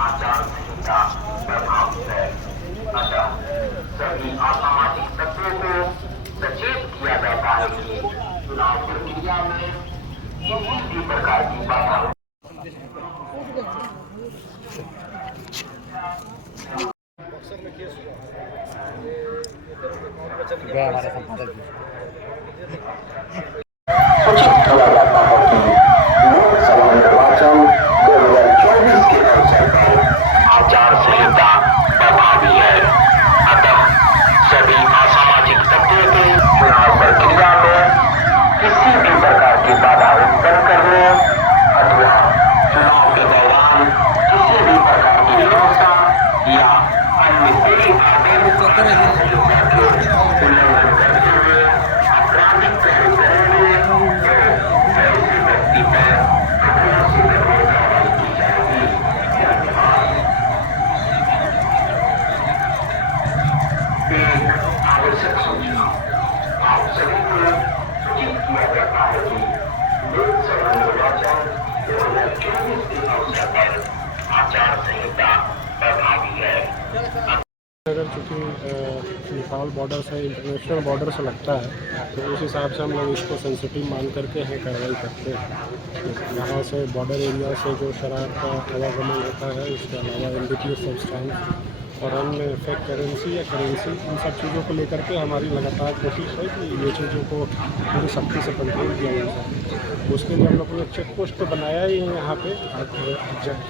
आचार संहिता प्रभावी है। अतः सभी असामाजिक तत्वों को सचेत किया जाता है कि चुनाव प्रक्रिया में किसी भी प्रकार की बाधा हमारे संपादक सूचित किया जाता है कि लोकसभा निर्वाचन 2024 के अवसर पर आचार संहिता प्रभावी है। अतः सभी असामाजिक तत्वों को चुनाव प्रक्रिया में किसी भी प्रकार की बाधा उत्पन्न करने अथवा चुनाव के दौरान किसी भी प्रकार की हिंसा या अन्य कोई आदेश उल्लंघन करते हुए आपराधिक कार्य करेंगे तो ऐसे व्यक्ति पर कठोर से कठोर कार्रवाई की जाएगी। एक आवश्यक सूचना आप सभी को सूचित किया जाता है कि लोकसभा निर्वाचन 2024 के अवसर पर आचार संहिता प्रभावी है। अगर चूँकि नेपाल बॉर्डर से इंटरनेशनल बॉर्डर से लगता है तो उस हिसाब से हम लोग इसको सेंसिटिव मान करके हैं कार्रवाई करते हैं। तो यहाँ से बॉर्डर एरिया से जो शराब का आवागमन होता है, उसके अलावा इल्लीगल सब्सटेंस और अन्य फेक करेंसी या करेंसी, इन सब चीज़ों को लेकर के हमारी लगातार कोशिश है कि ये चीज़ों को पूरी सख्ती से कंट्रोल किया जा सके। उसके लिए हम लोगों ने चेक पोस्ट तो बनाया ही है यहाँ पे,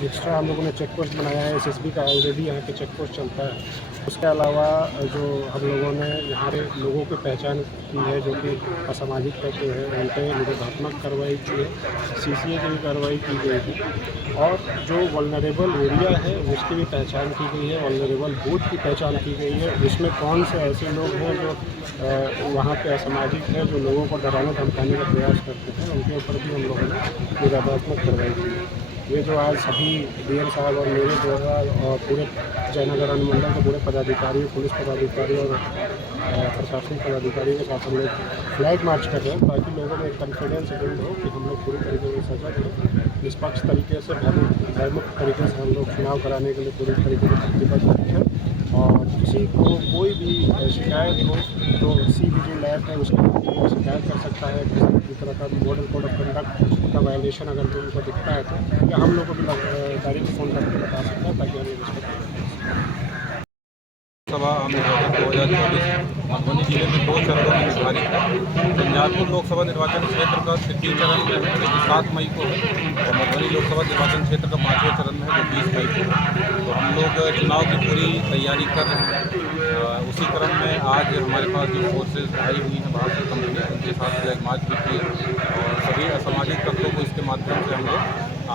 एक्स्ट्रा हम लोगों ने चेक पोस्ट बनाया है। SSB का ऑलरेडी यहाँ पे चेक पोस्ट चलता है। उसके अलावा जो हम लोगों ने यहाँ पे लोगों की पहचान की है जो कि असामाजिक तत्व है, उन पर निरोधात्मक कार्रवाई की है, CCA की भी कार्रवाई की गई थी और जो वल्नरेबल एरिया है उसकी भी पहचान की गई है, वल्नरेबल बूथ की पहचान की गई है। उसमें कौन से ऐसे लोग हैं जो वहाँ पे असामाजिक है, जो लोगों को डराने धमकाने का प्रयास करते हैं, उनके ऊपर भी हम लोगों ने निरोधात्मक कार्रवाई की है। ये जो आज सभी DM साहब और मेरे द्वारा और पूरे जयनगर अनुमंडल के पूरे पदाधिकारी, पुलिस पदाधिकारी और प्रशासनिक पदाधिकारी के साथ हम लोग फ्लैग मार्च कर रहे हैं ताकि लोगों में एक कॉन्फिडेंस बिल्ड हो कि हम लोग पूरी तरीके से सजग हैं, निष्पक्ष तरीके से भयमुक्त तरीके से हम लोग चुनाव कराने के लिए पूरी तरीके से प्रतिबद्ध हैं। और किसी को कोई भी शिकायत हो तो CBG लैब है, उसके लिए शिकायत कर सकता है। किसी भी तरह का मॉडल कोड ऑफ कंडक्ट का वायलेशन अगर जो उनको दिखता है तो या हम लोग को भी डायरेक्ट फ़ोन करके बता सकते हैं ताकि हमें लोकसभा आम निर्वाचन 2024 मधुबनी जिले में 2 चरणों में निर्धारित है। झंझारपुर लोकसभा निर्वाचन क्षेत्र का 3 चरण में है जो 7 मई को है और मधुबनी लोकसभा निर्वाचन क्षेत्र का 5वें चरण में है जो 20 मई को है। तो हम लोग चुनाव की पूरी तैयारी कर रहे हैं। उसी क्रम में आज हमारे पास जो फोर्सेज आई हुई हैं बाहर से कंपनी, उनके साथ फ्लैग मार्च भी किए और सभी असामाजिक तत्वों को इसके माध्यम से हम लोग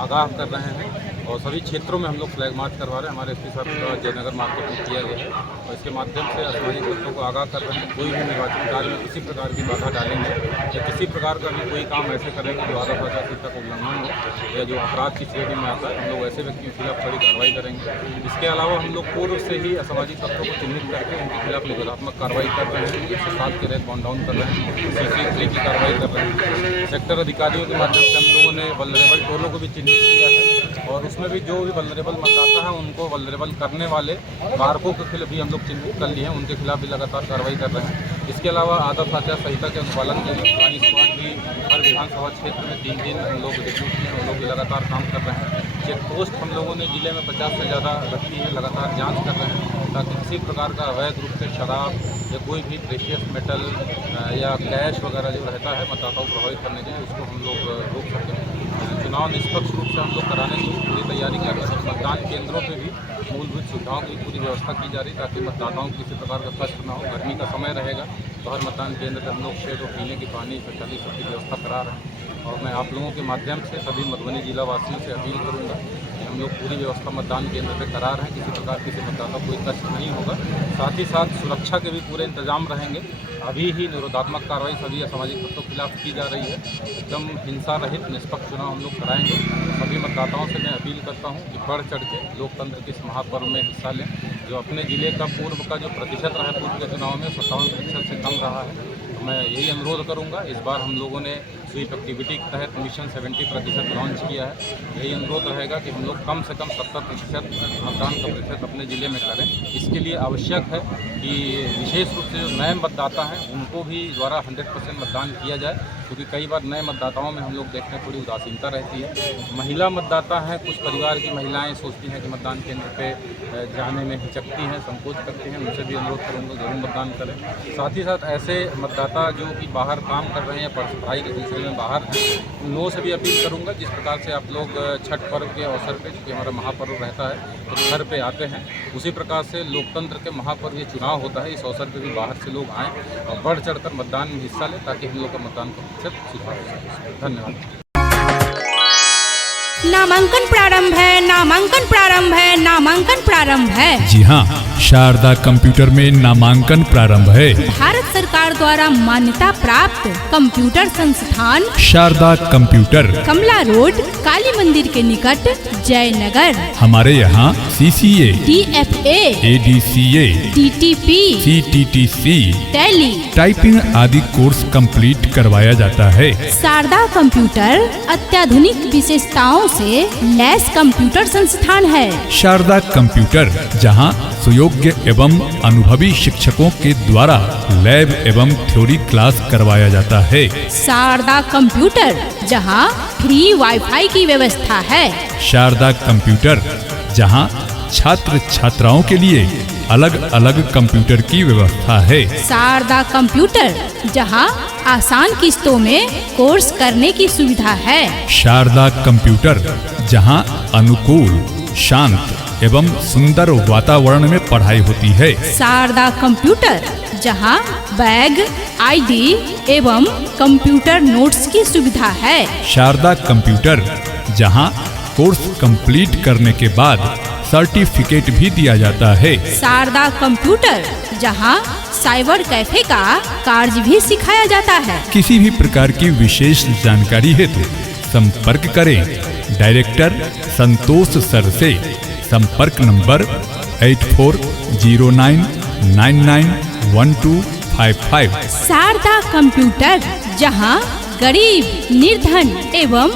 आगाह कर रहे हैं और सभी क्षेत्रों में हम लोग फ्लैग मार्च करवा रहे हैं। हमारे SP साहब का जयनगर मार्केट में किया गया है और इसके माध्यम से असामाजिक तत्वों को आगाह कर रहे हैं। कोई भी निर्वाचन कार्य में किसी प्रकार की बाधा डालेंगे या किसी प्रकार का भी कोई काम ऐसे करेंगे जो आदर्श आचार संहिता का उल्लंघन हो या जो अपराध की श्रेणी में आता है, हम लोग ऐसे व्यक्तियों के खिलाफ कड़ी कार्रवाई करेंगे। इसके अलावा हम लोग पूर्व से ही असामाजिक तत्वों को चिन्हित करके उनके खिलाफ निरोधात्मक कार्रवाई कर रहे हैं। 107 के रेट बाउंड डाउन कर रहे हैं, CC3 की कार्रवाई कर रहे हैं। सेक्टर अधिकारियों के माध्यम से हम लोगों ने वल्नरेबल टोलों को भी चिन्हित किया है और उसमें भी जो भी वल्नरेबल मतदाता है उनको वल्नरेबल करने वाले कारकों के खिलाफ भी हम लोग चिन्हित कर लिए हैं, उनके खिलाफ भी लगातार कार्रवाई कर रहे हैं। इसके अलावा आदर्श आचार संहिता के अनुपालन के लिए फ्लाइंग स्क्वाड भी हर विधानसभा क्षेत्र में 3 दिन हम लोग रिक्रूट किए हैं, उन लोग भी लगातार काम कर रहे हैं। चेक पोस्ट हम लोगों ने जिले में 50 से ज़्यादा रखी है, लगातार जाँच कर रहे हैं ताकि किसी प्रकार का अवैध रूप से शराब या कोई भी प्रेशियस मेटल या कैश वगैरह जो रहता है मतदाताओं को प्रभावित करने के लिए उसको हम लोग रोक सकें। चुनाव निष्पक्ष रूप से हम लोग कराने की पूरी तैयारी कर रहे हैं। मतदान केंद्रों पे भी मूलभूत सुविधाओं की पूरी व्यवस्था की जा रही है ताकि मतदाताओं को किसी प्रकार का कष्ट न हो। गर्मी का समय रहेगा तो हर मतदान केंद्र पर हम लोग शेड और पीने की पानी शौचालय सबकी व्यवस्था करा रहे हैं और मैं आप लोगों के माध्यम से सभी मधुबनी जिला वासियों से अपील करूँगा कि हम हम लोग पूरी व्यवस्था मतदान केंद्र पे करा रहे हैं। किसी प्रकार किसी मतदाता को कोई कष्ट नहीं होगा। साथ ही साथ सुरक्षा के भी पूरे इंतजाम रहेंगे। अभी ही निरोधात्मक कार्रवाई सभी असामाजिक तत्वों के खिलाफ की जा रही है। एकदम हिंसा रहित निष्पक्ष चुनाव हम लोग कराएंगे। सभी मतदाताओं से मैं अपील करता हूं कि बढ़ चढ़ के लोकतंत्र के इस महापर्व में हिस्सा लें। जो अपने ज़िले का पूर्व का जो प्रतिशत रहा है पूर्व के चुनाव में 57% से कम रहा है। तो मैं यही अनुरोध करूंगा। इस बार हम लोगों ने स्वीप एक्टिविटी के तहत मिशन 70% लॉन्च किया है। यही अनुरोध रहेगा कि हम लोग कम से कम 70% मतदान का प्रतिशत अपने ज़िले में करें। इसके लिए आवश्यक है कि विशेष रूप से जो नए मतदाता हैं उनको भी द्वारा 100% मतदान किया जाए, क्योंकि कई बार नए मतदाताओं में हम लोग देखते हैं थोड़ी उदासीनता रहती है। महिला मतदाता हैं, कुछ परिवार की महिलाएं सोचती हैं कि मतदान केंद्र पे जाने में हिचकती हैं, संकोच करती हैं। उनसे भी अनुरोध करूँगा जरूर मतदान करें। साथ ही साथ ऐसे मतदाता जो कि बाहर काम कर रहे हैं, पढ़ाई के सिलसिले में बाहर हैं, उन लोगों से भी अपील करूँगा जिस प्रकार से आप लोग छठ पर्व के अवसर पर, जो कि हमारा महापर्व रहता है, तो घर पर आते हैं, उसी प्रकार से लोकतंत्र के महापर्व ये चुनाव होता है, इस अवसर पर भी बाहर से लोग आएँ और बढ़ चढ़ कर मतदान में हिस्सा लें, ताकि हम लोग का मतदान का प्रतिशत सुधार हो सके। धन्यवाद। नामांकन प्रारंभ है, नामांकन प्रारंभ है, नामांकन प्रारंभ है। जी हाँ, शारदा कंप्यूटर में नामांकन प्रारंभ है। भारत सरकार द्वारा मान्यता प्राप्त कंप्यूटर संस्थान शारदा कंप्यूटर, कमला रोड, काली मंदिर के निकट, जयनगर। हमारे यहाँ CCA, DFA, ADCA, TTP, CTTC, tally, typing आदि कोर्स कंप्लीट करवाया जाता है। शारदा कंप्यूटर अत्याधुनिक विशेषताओं से लैस कंप्यूटर संस्थान है। शारदा कंप्यूटर, जहां सुयोग्य एवं अनुभवी शिक्षकों के द्वारा लैब एवं थ्योरी क्लास करवाया जाता है। शारदा कंप्यूटर, जहां फ्री वाईफाई की व्यवस्था है। शारदा कंप्यूटर, जहां छात्र छात्राओं के लिए अलग अलग कंप्यूटर की व्यवस्था है। शारदा कंप्यूटर, जहां आसान किस्तों में कोर्स करने की सुविधा है। शारदा कंप्यूटर, जहां अनुकूल, शांत एवं सुंदर वातावरण में पढ़ाई होती है। शारदा कंप्यूटर, जहां बैग, ID एवं कंप्यूटर नोट्स की सुविधा है। शारदा कंप्यूटर, जहां कोर्स कंप्लीट करने के बाद सर्टिफिकेट भी दिया जाता है। शारदा कंप्यूटर, जहां साइबर कैफे का कार्य भी सिखाया जाता है। किसी भी प्रकार की विशेष जानकारी हेतु संपर्क करें डायरेक्टर संतोष सर से। संपर्क नंबर 8409991255। शारदा कंप्यूटर, जहां गरीब, निर्धन एवं